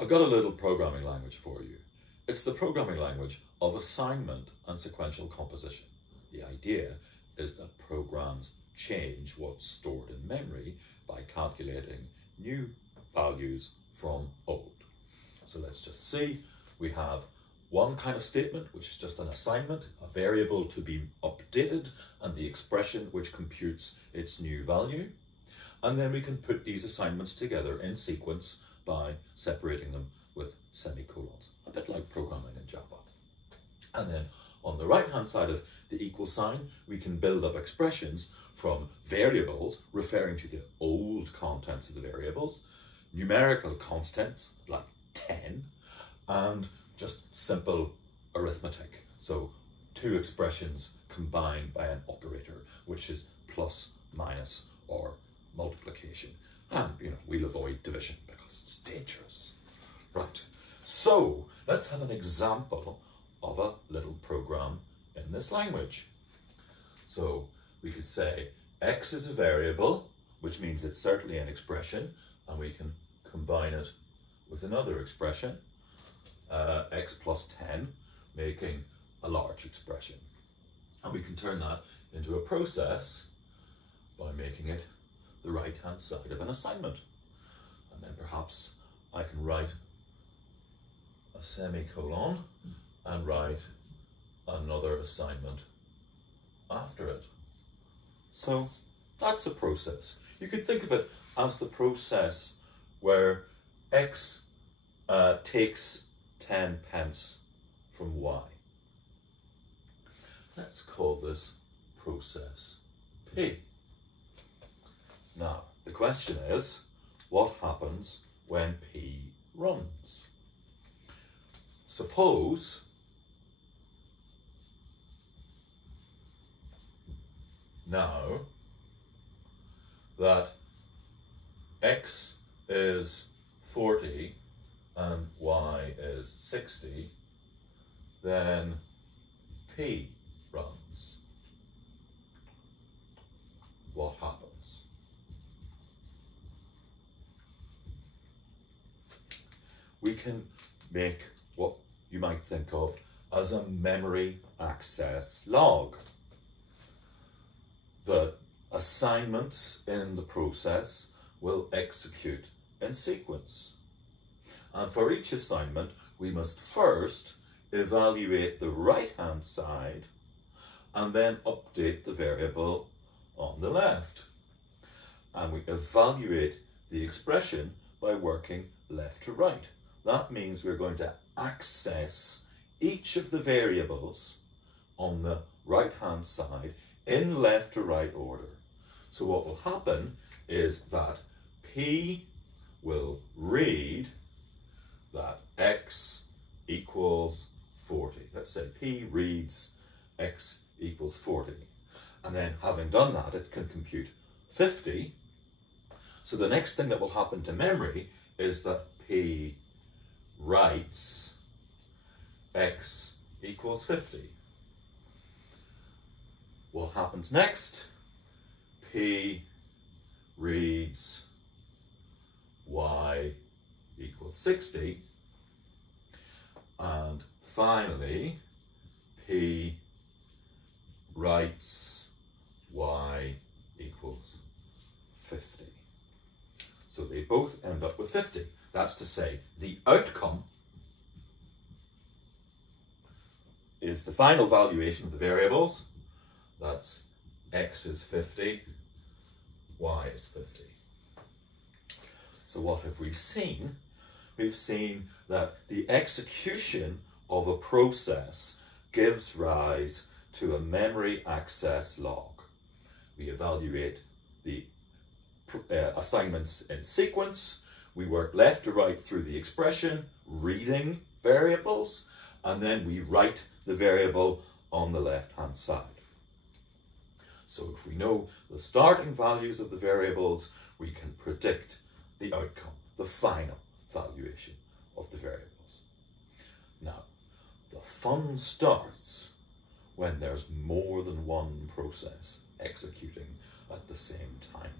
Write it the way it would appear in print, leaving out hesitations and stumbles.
I've got a little programming language for you. It's the programming language of assignment and sequential composition. The idea is that programs change what's stored in memory by calculating new values from old. So let's just see, we have one kind of statement, which is just an assignment, a variable to be updated, and the expression which computes its new value. And then we can put these assignments together in sequence by separating them with semicolons, a bit like programming in Java. And then on the right-hand side of the equal sign, we can build up expressions from variables referring to the old contents of the variables, numerical constants like 10, and just simple arithmetic. So two expressions combined by an operator, which is plus, minus, or multiplication. And, we'll avoid division because it's dangerous. Right, so let's have an example of a little program in this language. So we could say x is a variable, which means it's certainly an expression, and we can combine it with another expression, x plus 10, making a large expression. And we can turn that into a process by making it the right-hand side of an assignment. And then perhaps I can write a semicolon and write another assignment after it. So that's a process. You could think of it as the process where x takes 10 pence from y. Let's call this process P. Now, the question is, what happens when P runs? Suppose now that x is 40 and y is 60, then P runs. What happens? We can make what you might think of as a memory access log. The assignments in the process will execute in sequence. And for each assignment, we must first evaluate the right-hand side and then update the variable on the left. And we evaluate the expression by working left to right. That means we're going to access each of the variables on the right-hand side in left to right order. So what will happen is that P will read that x equals 40. Let's say P reads x equals 40. And then having done that, it can compute 50. So the next thing that will happen to memory is that P writes x equals 50. What happens next? P reads y equals 60. And finally, P writes y equals 50. So they both end up with 50. That's to say, the outcome is the final valuation of the variables. That's x is 50, y is 50. So what have we seen? We've seen that the execution of a process gives rise to a memory access log. We evaluate the assignments in sequence. We work left to right through the expression, reading variables, and then we write the variable on the left-hand side. So if we know the starting values of the variables, we can predict the outcome, the final valuation of the variables. Now, the fun starts when there's more than one process executing at the same time.